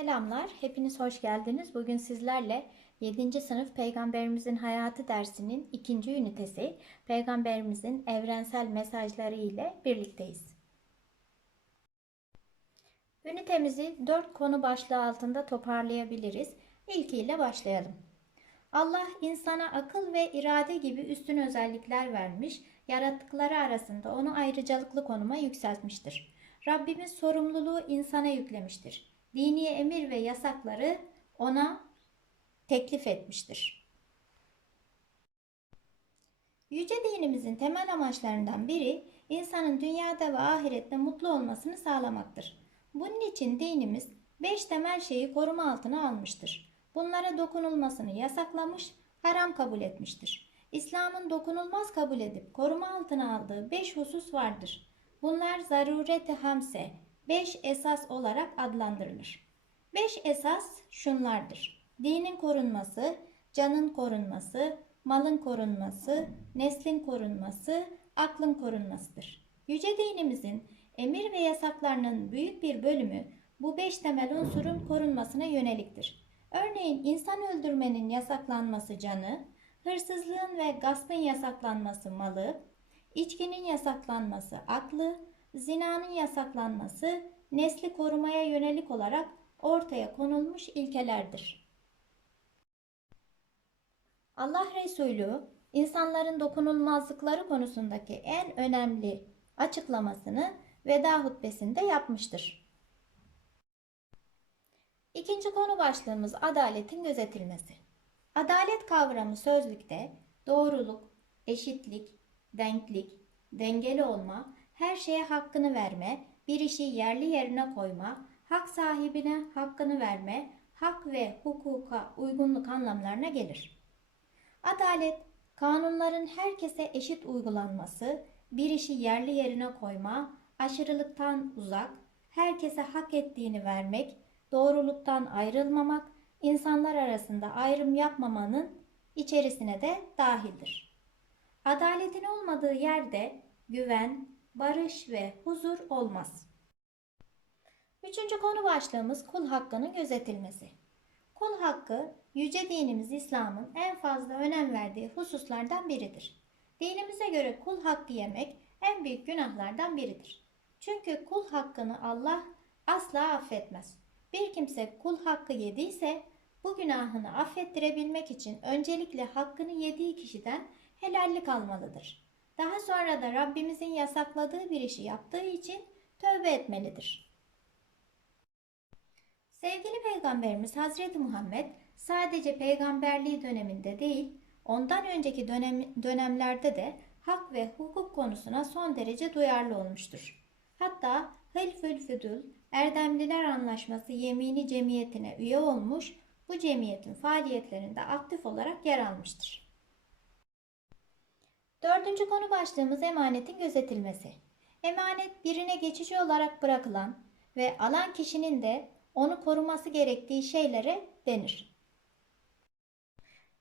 Selamlar, hepiniz hoş geldiniz. Bugün sizlerle 7. sınıf Peygamberimizin Hayatı dersinin ikinci ünitesi Peygamberimizin evrensel mesajları ile birlikteyiz. Ünitemizi 4 konu başlığı altında toparlayabiliriz. İlkiyle başlayalım. Allah insana akıl ve irade gibi üstün özellikler vermiş, yarattıkları arasında onu ayrıcalıklı konuma yükseltmiştir. Rabbimiz sorumluluğu insana yüklemiştir. Dini emir ve yasakları ona teklif etmiştir. Yüce dinimizin temel amaçlarından biri insanın dünyada ve ahirette mutlu olmasını sağlamaktır. Bunun için dinimiz beş temel şeyi koruma altına almıştır. Bunlara dokunulmasını yasaklamış, haram kabul etmiştir. İslam'ın dokunulmaz kabul edip koruma altına aldığı beş husus vardır. Bunlar zaruret-i hamse, beş esas olarak adlandırılır. Beş esas şunlardır. Dinin korunması, canın korunması, malın korunması, neslin korunması, aklın korunmasıdır. Yüce dinimizin emir ve yasaklarının büyük bir bölümü bu beş temel unsurun korunmasına yöneliktir. Örneğin insan öldürmenin yasaklanması canı, hırsızlığın ve gaspın yasaklanması malı, içkinin yasaklanması aklı, zinanın yasaklanması nesli korumaya yönelik olarak ortaya konulmuş ilkelerdir. Allah Resulü insanların dokunulmazlıkları konusundaki en önemli açıklamasını veda hutbesinde yapmıştır. İkinci konu başlığımız adaletin gözetilmesi. Adalet kavramı sözlükte doğruluk, eşitlik, denklik, dengeli olma, her şeye hakkını verme, bir işi yerli yerine koyma, hak sahibine hakkını verme, hak ve hukuka uygunluk anlamlarına gelir. Adalet, kanunların herkese eşit uygulanması, bir işi yerli yerine koyma, aşırılıktan uzak, herkese hak ettiğini vermek, doğruluktan ayrılmamak, insanlar arasında ayrım yapmamanın içerisine de dahildir. Adaletin olmadığı yerde güven, barış ve huzur olmaz. Üçüncü konu başlığımız kul hakkının gözetilmesi. Kul hakkı, yüce dinimiz İslam'ın en fazla önem verdiği hususlardan biridir. Dinimize göre kul hakkı yemek en büyük günahlardan biridir. Çünkü kul hakkını Allah asla affetmez. Bir kimse kul hakkı yediyse bu günahını affettirebilmek için öncelikle hakkını yediği kişiden helallik almalıdır. Daha sonra da Rabbimizin yasakladığı bir işi yaptığı için tövbe etmelidir. Sevgili Peygamberimiz Hazreti Muhammed sadece peygamberliği döneminde değil, ondan önceki dönem, dönemlerde de hak ve hukuk konusuna son derece duyarlı olmuştur. Hatta Hılfül Füdül Erdemliler Anlaşması Yemini Cemiyeti'ne üye olmuş, bu cemiyetin faaliyetlerinde aktif olarak yer almıştır. Dördüncü konu başlığımız emanetin gözetilmesi. Emanet birine geçici olarak bırakılan ve alan kişinin de onu koruması gerektiği şeylere denir.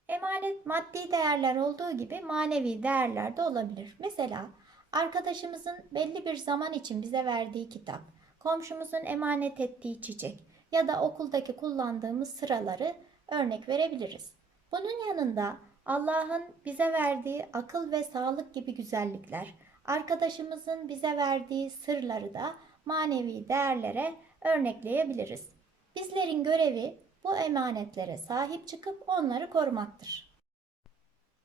Emanet maddi değerler olduğu gibi manevi değerler de olabilir. Mesela arkadaşımızın belli bir zaman için bize verdiği kitap, komşumuzun emanet ettiği çiçek ya da okuldaki kullandığımız sıraları örnek verebiliriz. Bunun yanında Allah'ın bize verdiği akıl ve sağlık gibi güzellikler, arkadaşımızın bize verdiği sırları da manevi değerlere örnekleyebiliriz. Bizlerin görevi bu emanetlere sahip çıkıp onları korumaktır.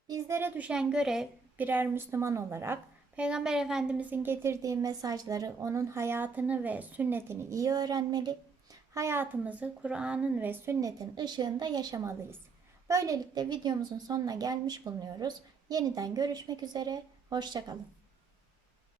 Bizlere düşen görev birer Müslüman olarak Peygamber Efendimizin getirdiği mesajları, onun hayatını ve sünnetini iyi öğrenmeli, hayatımızı Kur'an'ın ve sünnetin ışığında yaşamalıyız. Böylelikle videomuzun sonuna gelmiş bulunuyoruz. Yeniden görüşmek üzere, hoşçakalın.